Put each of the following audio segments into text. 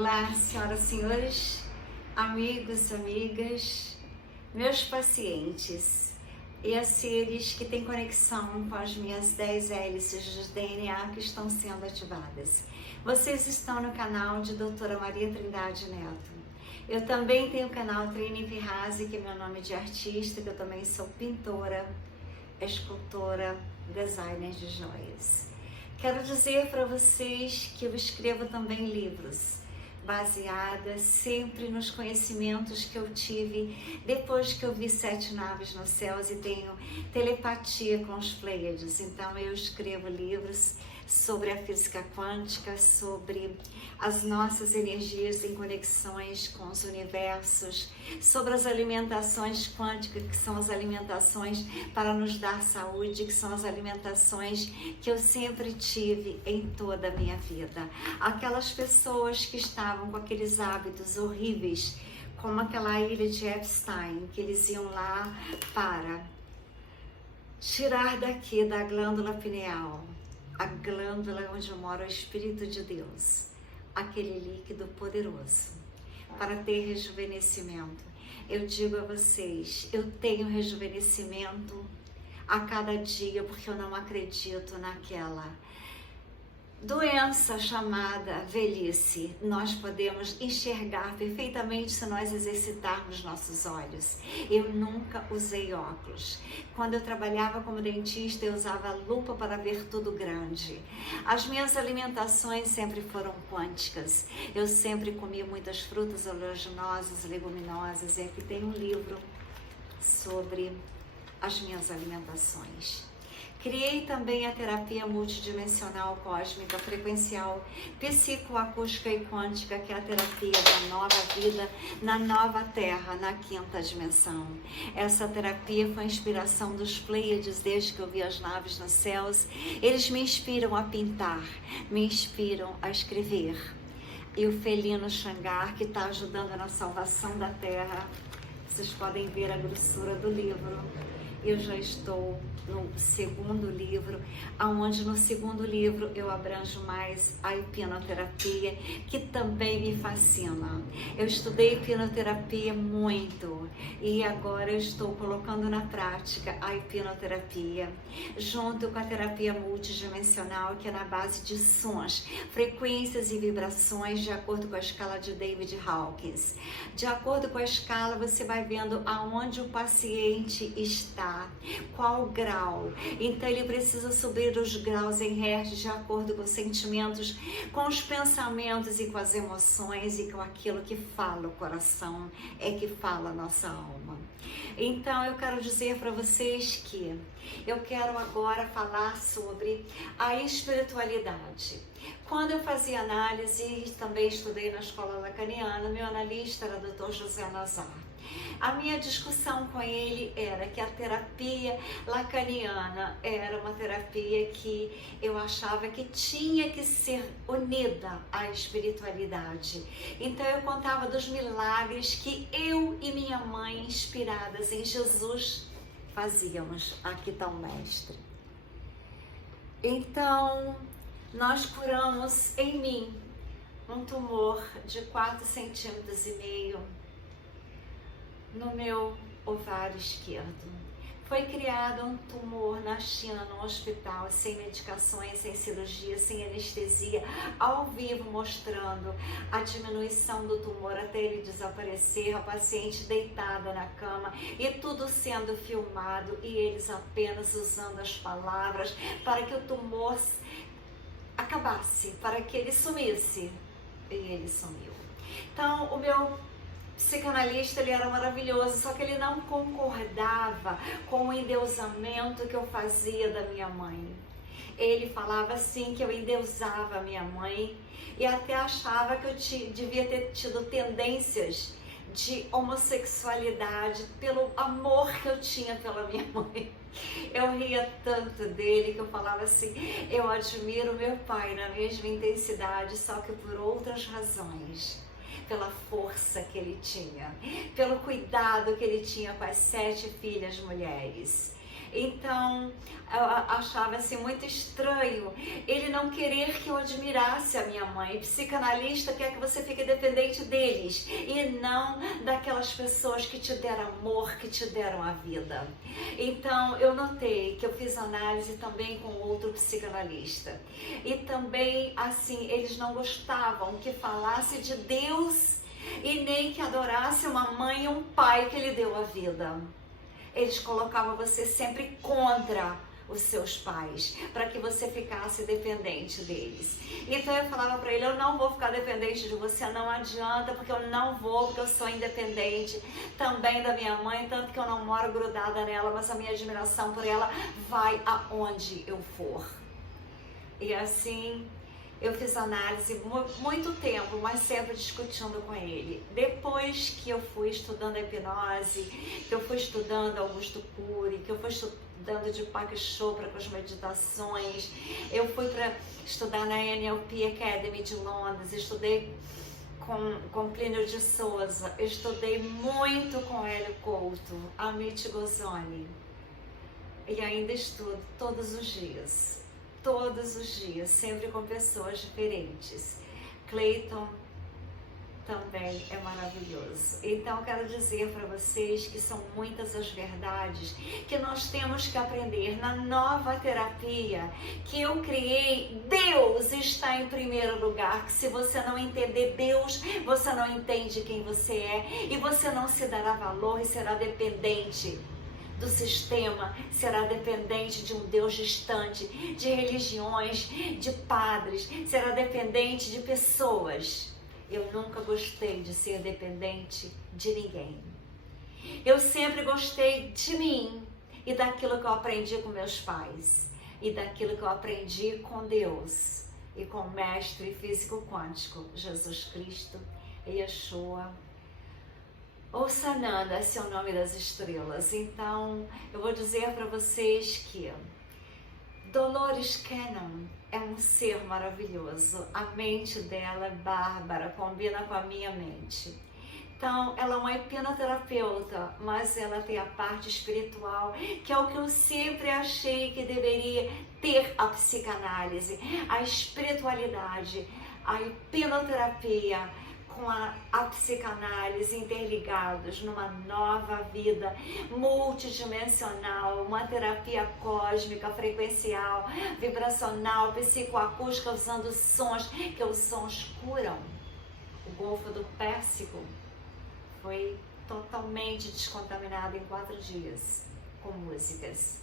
Olá, senhoras e senhores, amigos, amigas, meus pacientes e as seres que têm conexão com as minhas 10 hélices de DNA que estão sendo ativadas. Vocês estão no canal de Doutora Maria Trindade Neto. Eu também tenho o canal Trini Pirrazzi, que é meu nome de artista, que eu também sou pintora, escultora, designer de joias. Quero dizer para vocês que eu escrevo também livros, baseada sempre nos conhecimentos que eu tive depois que eu vi 7 naves nos céus e tenho telepatia com os Pleiades. Então eu escrevo livros sobre a física quântica, sobre as nossas energias em conexões com os universos, sobre as alimentações quânticas, que são as alimentações para nos dar saúde, que são as alimentações que eu sempre tive em toda a minha vida. Aquelas pessoas que estavam com aqueles hábitos horríveis, como aquela ilha de Epstein, que eles iam lá para tirar daqui da glândula pineal, a glândula onde mora o Espírito de Deus, aquele líquido poderoso, para ter rejuvenescimento. Eu digo a vocês, eu tenho rejuvenescimento a cada dia, porque eu não acredito naquela doença chamada velhice. Nós podemos enxergar perfeitamente se nós exercitarmos nossos olhos. Eu nunca usei óculos. Quando eu trabalhava como dentista, eu usava lupa para ver tudo grande. As minhas alimentações sempre foram quânticas. Eu sempre comi muitas frutas oleaginosas, leguminosas, e aqui tem um livro sobre as minhas alimentações. Criei também a terapia multidimensional cósmica, frequencial, psicoacústica e quântica, que é a terapia da nova vida na nova terra, na 5ª dimensão. Essa terapia foi a inspiração dos Pleiades desde que eu vi as naves nos céus. Eles me inspiram a pintar, me inspiram a escrever. E o felino Xangar, que está ajudando na salvação da terra. Vocês podem ver a grossura do livro. Eu já estou no 2º livro, onde no 2º livro eu abranjo mais a hipnoterapia, que também me fascina. Eu estudei hipnoterapia muito e agora eu estou colocando na prática a hipnoterapia, junto com a terapia multidimensional, que é na base de sons, frequências e vibrações, de acordo com a escala de David Hawkins. De acordo com a escala, você vai vendo aonde o paciente está, qual grau. Então ele precisa subir os graus em hertz de acordo com os sentimentos, com os pensamentos e com as emoções e com aquilo que fala o coração, é que fala a nossa alma. Então eu quero dizer para vocês que eu quero agora falar sobre a espiritualidade. Quando eu fazia análise e também estudei na escola lacaniana, meu analista era o Dr. José Nazar. A minha discussão com ele era que a terapia lacaniana era uma terapia que eu achava que tinha que ser unida à espiritualidade. Então eu contava dos milagres que eu e minha mãe, inspiradas em Jesus, fazíamos. Aqui está o mestre. Então nós curamos em mim um tumor de 4,5 cm no meu ovário esquerdo. Foi criado um tumor na China, no hospital, sem medicações, sem cirurgia, sem anestesia, ao vivo, mostrando a diminuição do tumor até ele desaparecer, a paciente deitada na cama e tudo sendo filmado e eles apenas usando as palavras para que o tumor acabasse, para que ele sumisse. E ele sumiu. Então, o meu psicanalista, ele era maravilhoso, só que ele não concordava com o endeusamento que eu fazia da minha mãe. Ele falava assim que eu endeusava a minha mãe e até achava que eu devia ter tido tendências de homossexualidade pelo amor que eu tinha pela minha mãe. Eu ria tanto dele que eu falava assim, eu admiro meu pai na mesma intensidade, só que por outras razões. Pela força que ele tinha, pelo cuidado que ele tinha com as 7 filhas mulheres. Então, eu achava assim muito estranho ele não querer que eu admirasse a minha mãe. O psicanalista quer que você fique dependente deles e não daquelas pessoas que te deram amor, que te deram a vida. Então, eu notei que eu fiz análise também com outro psicanalista. E também, assim, eles não gostavam que falasse de Deus e nem que adorasse uma mãe e um pai que lhe deu a vida. Eles colocavam você sempre contra os seus pais, para que você ficasse dependente deles. Então eu falava para ele, eu não vou ficar dependente de você, não adianta, porque eu não vou, porque eu sou independente também da minha mãe, tanto que eu não moro grudada nela, mas a minha admiração por ela vai aonde eu for. E assim, eu fiz análise muito tempo, mas sempre discutindo com ele. Depois que eu fui estudando a hipnose, que eu fui estudando Augusto Cury, que eu fui estudando Deepak Chopra com as meditações, eu fui para estudar na NLP Academy de Londres, estudei com Plínio de Souza, estudei muito com Hélio Couto, Amit Goswami, e ainda estudo todos os dias, sempre com pessoas diferentes. Clayton também é maravilhoso. Então eu quero dizer para vocês que são muitas as verdades que nós temos que aprender na nova terapia que eu criei. Deus está em primeiro lugar, que se você não entender Deus, você não entende quem você é e você não se dará valor e será dependente do sistema, será dependente de um Deus distante, de religiões, de padres, será dependente de pessoas. Eu nunca gostei de ser dependente de ninguém. Eu sempre gostei de mim e daquilo que eu aprendi com meus pais e daquilo que eu aprendi com Deus e com o mestre físico quântico, Jesus Cristo, Yeshua, ou Sananda, esse é o nome das estrelas. Então, eu vou dizer para vocês que Dolores Cannon é um ser maravilhoso. A mente dela é bárbara, combina com a minha mente. Então, ela é uma hipnoterapeuta, mas ela tem a parte espiritual, que é o que eu sempre achei que deveria ter a psicanálise, a espiritualidade, a hipnoterapia com a psicanálise interligados numa nova vida multidimensional, uma terapia cósmica, frequencial, vibracional, psicoacústica, usando sons, que os sons curam. O Golfo do Pérsico foi totalmente descontaminado em 4 dias com músicas.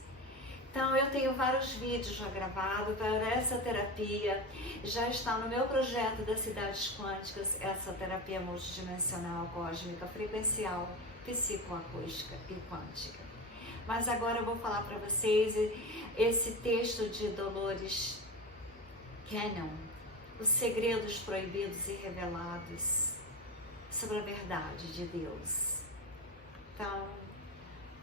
Então eu tenho vários vídeos já gravados para essa terapia, já está no meu projeto das cidades quânticas, essa terapia multidimensional, cósmica, frequencial, psicoacústica e quântica. Mas agora eu vou falar para vocês esse texto de Dolores Cannon, Os Segredos Proibidos e Revelados sobre a verdade de Deus. Então,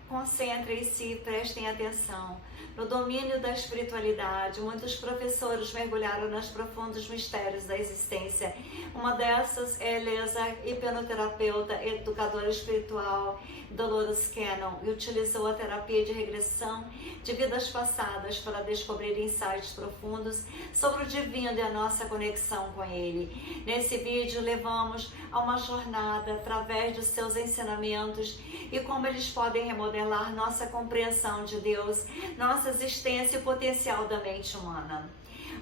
concentrem-se e prestem atenção. No domínio da espiritualidade, muitos professores mergulharam nos profundos mistérios da existência. Uma dessas é Elisa, hipnoterapeuta, educadora espiritual, Dolores Cannon, e utilizou a terapia de regressão de vidas passadas para descobrir insights profundos sobre o divino e a nossa conexão com ele. Nesse vídeo, levamos a uma jornada através dos seus ensinamentos e como eles podem remodelar nossa compreensão de Deus, nossa existência e o potencial da mente humana.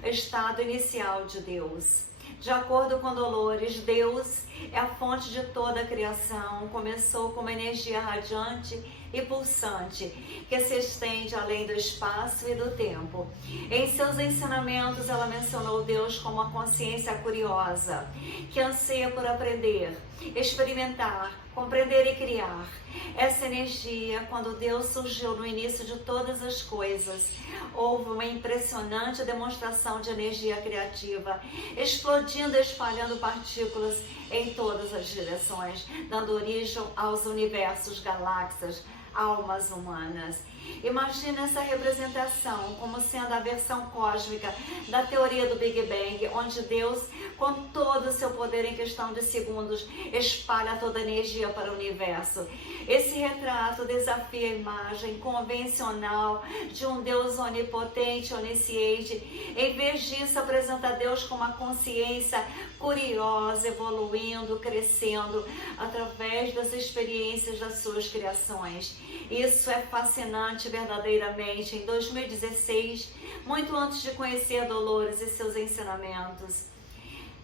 O estado inicial de Deus. De acordo com Dolores, Deus é a fonte de toda a criação. Começou como energia radiante e pulsante, que se estende além do espaço e do tempo. Em seus ensinamentos, ela mencionou Deus como uma consciência curiosa, que anseia por aprender, experimentar, compreender e criar. Essa energia, quando Deus surgiu no início de todas as coisas, houve uma impressionante demonstração de energia criativa, explodindo e espalhando partículas em todas as direções, dando origem aos universos, galáxias, almas humanas. Imagina essa representação como sendo a versão cósmica da teoria do Big Bang, onde Deus, com todo o seu poder em questão de segundos, espalha toda a energia para o universo. Esse retrato desafia a imagem convencional de um Deus onipotente, onisciente. Em vez disso, apresenta Deus com uma consciência curiosa, evoluindo, crescendo através das experiências das suas criações. Isso é fascinante verdadeiramente. Em 2016, muito antes de conhecer Dolores e seus ensinamentos,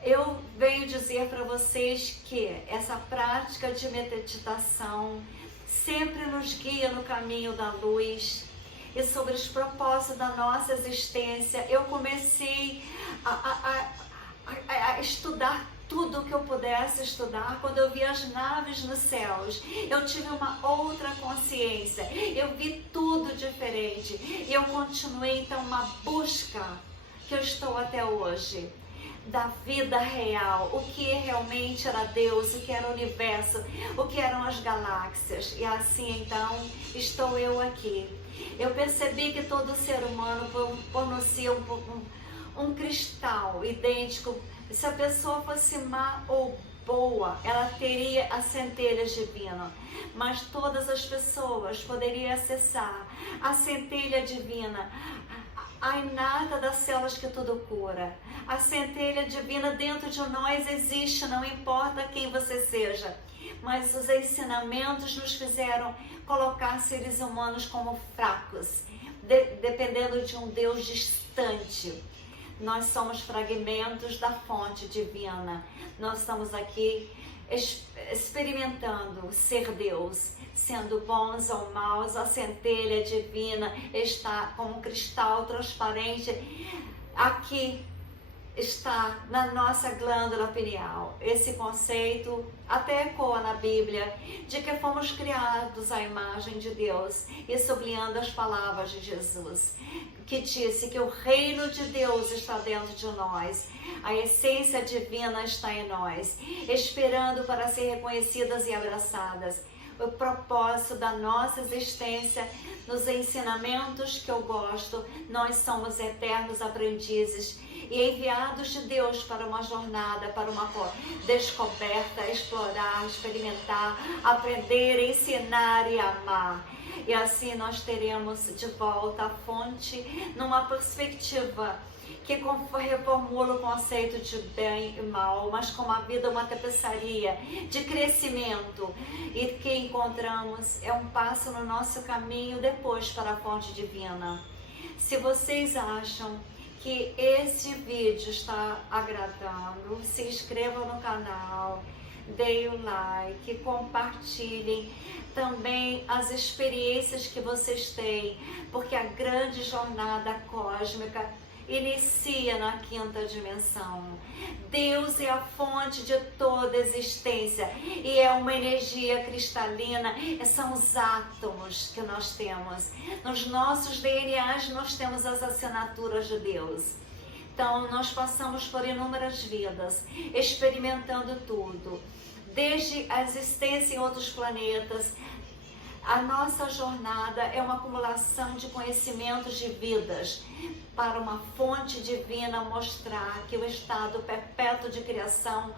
eu venho dizer para vocês que essa prática de meditação sempre nos guia no caminho da luz e sobre os propósitos da nossa existência. Eu comecei a estudar tudo o que eu pudesse estudar. Quando eu vi as naves nos céus, eu tive uma outra consciência, eu vi tudo diferente e eu continuei então uma busca que eu estou até hoje da vida real, o que realmente era Deus, o que era o universo, o que eram as galáxias. E assim então estou eu aqui. Eu percebi que todo ser humano fornecia um cristal idêntico. Se a pessoa fosse má ou boa, ela teria a centelha divina, mas todas as pessoas poderiam acessar a centelha divina, a inata das células que tudo cura. A centelha divina dentro de nós existe, não importa quem você seja, mas os ensinamentos nos fizeram colocar seres humanos como fracos, dependendo de um Deus distante. Nós somos fragmentos da fonte divina. Nós estamos aqui experimentando ser Deus, sendo bons ou maus. A centelha divina está como um cristal transparente. Aqui está na nossa glândula pineal. Esse conceito até ecoa na Bíblia, de que fomos criados à imagem de Deus, e sublinhando as palavras de Jesus, que disse que o reino de Deus está dentro de nós, a essência divina está em nós, esperando para ser reconhecidas e abraçadas. O propósito da nossa existência, nos ensinamentos que eu gosto, nós somos eternos aprendizes e enviados de Deus para uma jornada, para uma descoberta, explorar, experimentar, aprender, ensinar e amar. E assim nós teremos de volta a fonte numa perspectiva que reformula o conceito de bem e mal, mas com uma vida, uma tapeçaria de crescimento, e que encontramos é um passo no nosso caminho depois para a fonte divina. Se vocês acham que esse vídeo está agradando, se inscrevam no canal, deem o like, compartilhem também as experiências que vocês têm, porque a grande jornada cósmica inicia na quinta dimensão. Deus é a fonte de toda existência e é uma energia cristalina. São os átomos que nós temos. Nos nossos DNAs nós temos as assinaturas de Deus. Então nós passamos por inúmeras vidas, experimentando tudo, desde a existência em outros planetas. A nossa jornada é uma acumulação de conhecimentos de vidas para uma fonte divina mostrar que o estado perpétuo de criação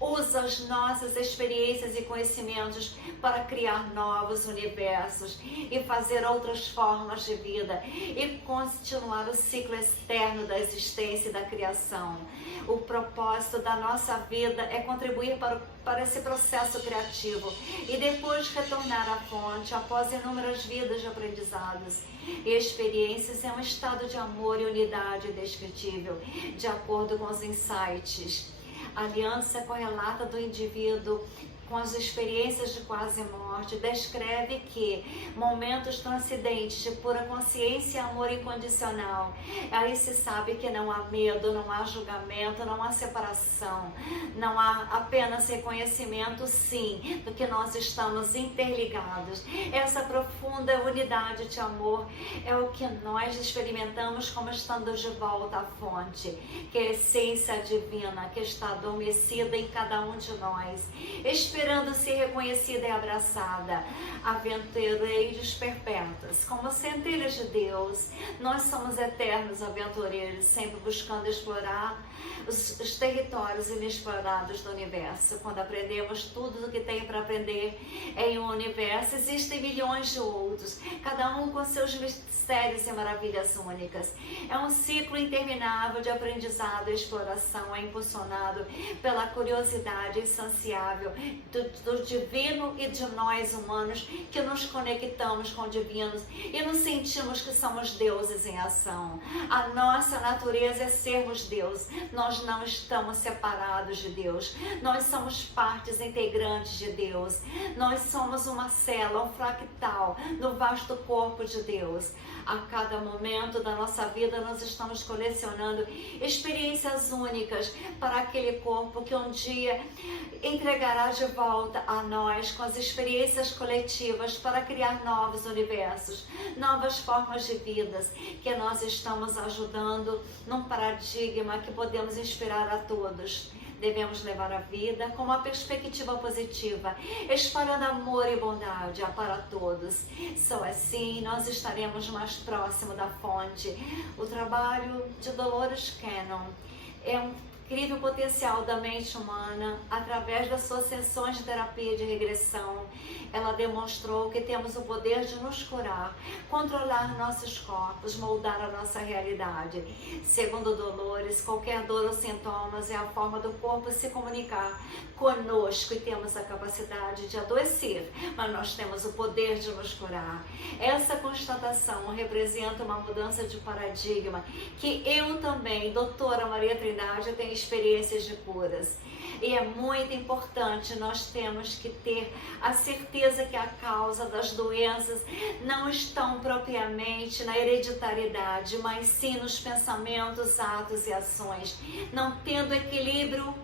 usa as nossas experiências e conhecimentos para criar novos universos e fazer outras formas de vida e continuar o ciclo externo da existência e da criação. O propósito da nossa vida é contribuir para esse processo criativo e depois retornar à fonte após inúmeras vidas de aprendizados e experiências. É um estado de amor e unidade indescritível, de acordo com os insights. A aliança correlata do indivíduo com as experiências de quase morte descreve que momentos transcendentes de pura consciência e amor incondicional, aí se sabe que não há medo, não há julgamento, não há separação, não há apenas reconhecimento, sim, do que nós estamos interligados. Essa profunda unidade de amor é o que nós experimentamos como estando de volta à fonte, que é a essência divina que está adormecida em cada um de nós, esperando ser reconhecida e abraçada. Aventureiros perpétuos, como centelhas de Deus, nós somos eternos aventureiros, sempre buscando explorar os territórios inexplorados do universo. Quando aprendemos tudo o que tem para aprender em um universo, existem milhões de outros, cada um com seus mistérios e maravilhas únicas. É um ciclo interminável de aprendizado e exploração, é impulsionado pela curiosidade insaciável do divino e de nós humanos, que nos conectamos com divinos e nos sentimos que somos deuses em ação. A nossa natureza é sermos Deus. Nós não estamos separados de Deus. Nós somos partes integrantes de Deus. Nós somos uma célula, um fractal no vasto corpo de Deus. A cada momento da nossa vida nós estamos colecionando experiências únicas para aquele corpo que um dia entregará de volta a nós com as experiências coletivas para criar novos universos, novas formas de vidas que nós estamos ajudando num paradigma que podemos inspirar a todos. Devemos levar a vida com uma perspectiva positiva, espalhando amor e bondade para todos. Só assim nós estaremos mais próximos da fonte. O trabalho de Dolores Cannon é um incrível potencial da mente humana. Através das suas sessões de terapia de regressão, ela demonstrou que temos o poder de nos curar, controlar nossos corpos, moldar a nossa realidade. Segundo Dolores, qualquer dor ou sintomas é a forma do corpo se comunicar conosco, e temos a capacidade de adoecer, mas nós temos o poder de nos curar. Essa constatação representa uma mudança de paradigma que eu também, doutora Maria Trindade, tenho experiências de curas. E é muito importante, nós temos que ter a certeza que a causa das doenças não estão propriamente na hereditariedade, mas sim nos pensamentos, atos e ações. Não tendo equilíbrio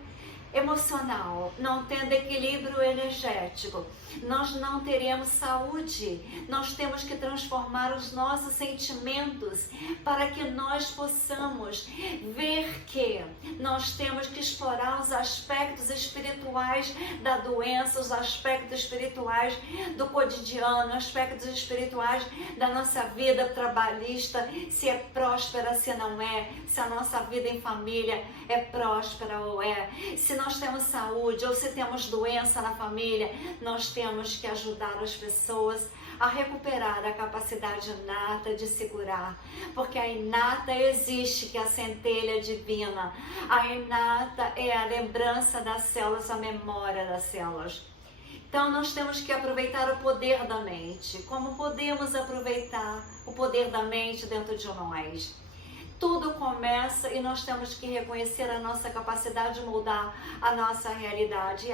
emocional, não tendo equilíbrio energético, nós não teremos saúde. Nós temos que transformar os nossos sentimentos para que nós possamos ver que nós temos que explorar os aspectos espirituais da doença, os aspectos espirituais do cotidiano, aspectos espirituais da nossa vida trabalhista, se é próspera, se não é, se a nossa vida em família é próspera ou é, se nós temos saúde ou se temos doença na família. Nós temos que ajudar as pessoas a recuperar a capacidade inata de se curar, porque a inata existe, que é a centelha divina. A inata é a lembrança das células, a memória das células. Então nós temos que aproveitar o poder da mente. Como podemos aproveitar o poder da mente dentro de nós? Tudo começa e nós temos que reconhecer a nossa capacidade de moldar a nossa realidade.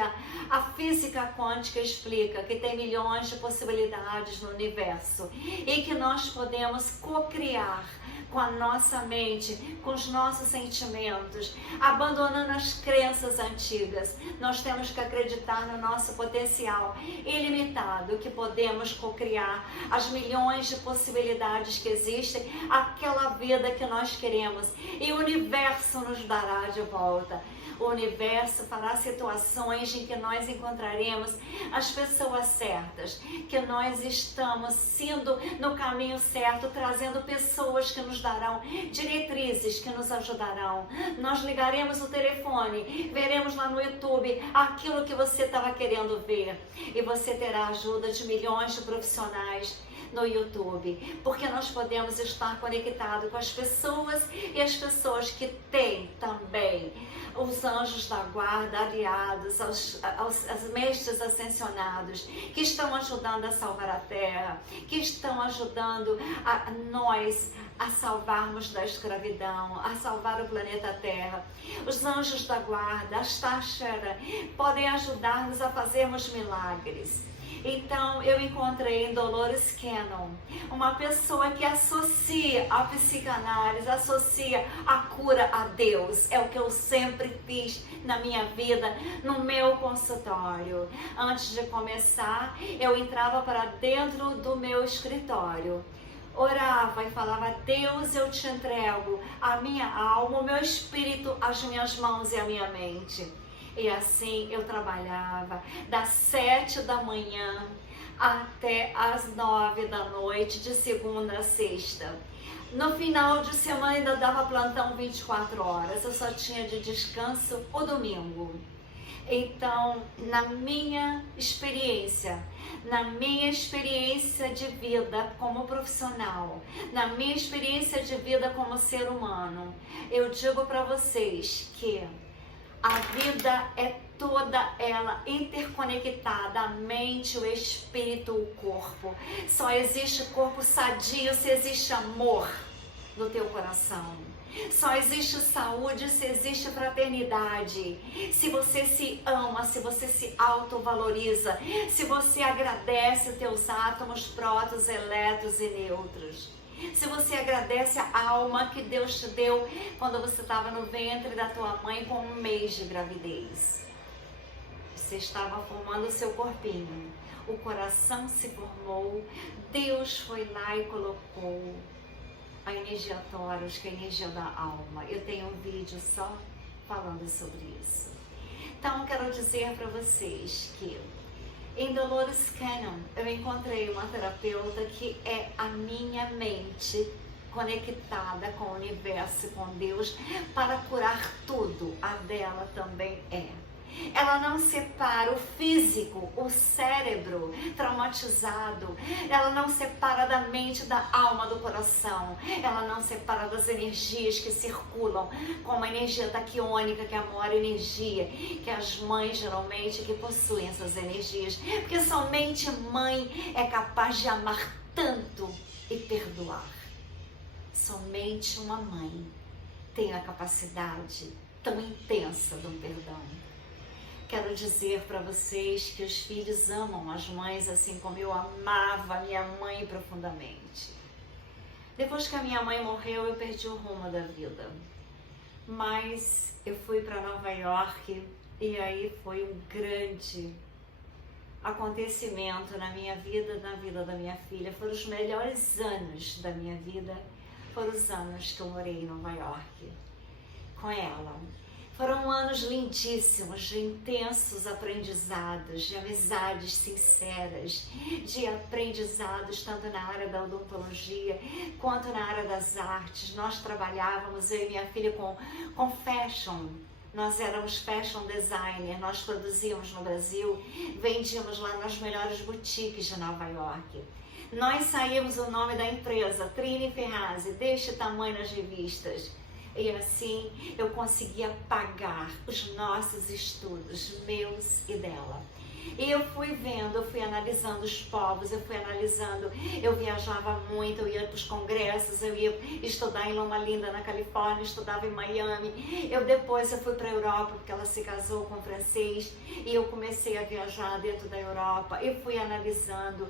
A física quântica explica que tem milhões de possibilidades no universo e que nós podemos co-criar com a nossa mente, com os nossos sentimentos, abandonando as crenças antigas. Nós temos que acreditar no nosso potencial ilimitado, que podemos co-criar as milhões de possibilidades que existem, aquela vida que nós queremos, e o universo nos dará de volta. O universo fará situações em que nós encontraremos as pessoas certas, que nós estamos sendo no caminho certo, trazendo pessoas que nos darão diretrizes, que nos ajudarão. Nós ligaremos o telefone, veremos lá no YouTube aquilo que você estava querendo ver, e você terá a ajuda de milhões de profissionais no YouTube, porque nós podemos estar conectados com as pessoas, e as pessoas que têm também os anjos da guarda aliados aos mestres ascensionados, que estão ajudando a salvar a Terra, que estão ajudando a nós a salvarmos da escravidão, a salvar o planeta Terra. Os anjos da guarda, as Tachara, podem ajudar-nos a fazermos milagres. Então eu encontrei em Dolores Cannon uma pessoa que associa a psicanálise, associa a cura a Deus. É o que eu sempre fiz na minha vida, no meu consultório. Antes de começar, eu entrava para dentro do meu escritório. orava e falava: Deus, eu te entrego a minha alma, o meu espírito, as minhas mãos e a minha mente. E assim eu trabalhava das 7 da manhã até as 9 da noite, de segunda a sexta. No final de semana ainda dava plantão 24 horas, eu só tinha de descanso o domingo. Então, na minha experiência de vida como profissional, na minha experiência de vida como ser humano, eu digo para vocês que a vida é toda ela interconectada, a mente, o espírito, o corpo. Só existe corpo sadio se existe amor no teu coração. Só existe saúde se existe fraternidade. Se você se ama, se você se autovaloriza, se você agradece os teus átomos, prótons, elétrons e nêutrons. Se você agradece a alma que Deus te deu quando você estava no ventre da tua mãe com 1 mês de gravidez. Você estava formando o seu corpinho. O coração se formou. Deus foi lá e colocou a energia Taurus, que é a energia da alma. Eu tenho um vídeo só falando sobre isso. Então, eu quero dizer para vocês que em Dolores Canyon eu encontrei uma terapeuta que é a minha mente conectada com o universo, com Deus, para curar tudo. A dela também é. Ela não separa o físico, o cérebro traumatizado. Ela não separa da mente, da alma, do coração. Ela não separa das energias que circulam, como a energia taquiônica, que é a maior energia, que as mães geralmente que possuem essas energias. Porque somente mãe é capaz de amar tanto e perdoar. Somente uma mãe tem a capacidade tão intensa do perdão. Quero dizer para vocês que os filhos amam as mães assim como eu amava a minha mãe profundamente. Depois que a minha mãe morreu, eu perdi o rumo da vida. Mas eu fui para Nova York e aí foi um grande acontecimento na minha vida, na vida da minha filha. Foram os melhores anos da minha vida, foram os anos que eu morei em Nova York com ela. Foram anos lindíssimos, de intensos aprendizados, de amizades sinceras, de aprendizados tanto na área da odontologia quanto na área das artes. Nós trabalhávamos, eu e minha filha, com fashion. Nós éramos fashion designer, nós produzíamos no Brasil, vendíamos lá nas melhores boutiques de Nova York. Nós saímos o nome da empresa, Trini Ferrazzi, deste tamanho nas revistas. E assim eu conseguia pagar os nossos estudos, meus e dela. E eu fui vendo, eu fui analisando os povos, eu fui analisando, eu viajava muito, eu ia para os congressos, eu ia estudar em Loma Linda, na Califórnia, estudava em Miami. Depois eu fui para a Europa, porque ela se casou com um francês, e eu comecei a viajar dentro da Europa. Eu fui analisando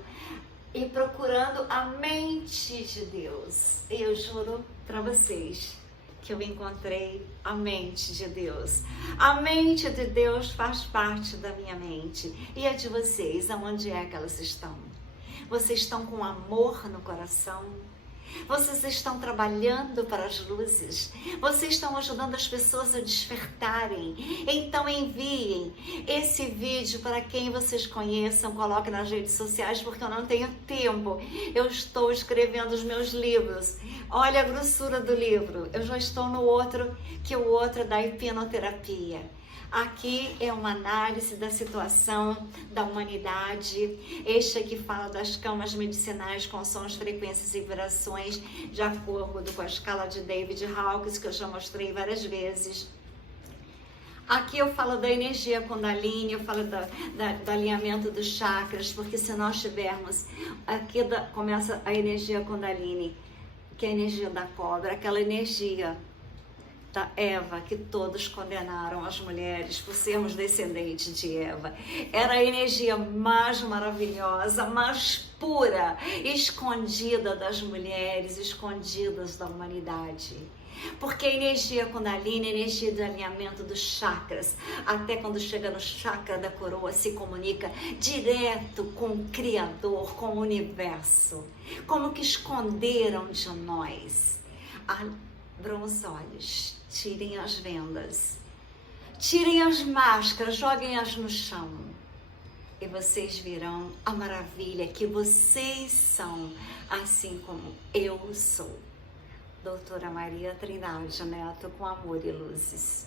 e procurando a mente de Deus. E eu juro para vocês que eu encontrei a mente de Deus. A mente de Deus faz parte da minha mente. E a de vocês, aonde é que elas estão? Vocês estão com amor no coração? Vocês estão trabalhando para as luzes? Vocês estão ajudando as pessoas a despertarem? Então enviem esse vídeo para quem vocês conheçam, coloquem nas redes sociais, porque eu não tenho tempo. Eu estou escrevendo os meus livros. Olha a grossura do livro. Eu já estou no outro, que o outro é da hipnoterapia. Aqui é uma análise da situação da humanidade. Este aqui fala das camas medicinais com sons, frequências e vibrações de acordo com a escala de David Hawkins, que eu já mostrei várias vezes. Aqui eu falo da energia Kundalini, eu falo do alinhamento dos chakras, porque se nós tivermos, aqui começa a energia Kundalini, que é a energia da cobra, aquela energia da Eva, que todos condenaram as mulheres por sermos descendentes de Eva. Era a energia mais maravilhosa, mais pura, escondida das mulheres, escondidas da humanidade. Porque a energia Kundalini, a energia de alinhamento dos chakras, até quando chega no chakra da coroa, se comunica direto com o Criador, com o Universo. Como que esconderam de nós? Abram os olhos, tirem as vendas, tirem as máscaras, joguem-as no chão. E vocês verão a maravilha que vocês são, assim como eu sou. Doutora Maria Trindade Neto, com amor e luzes.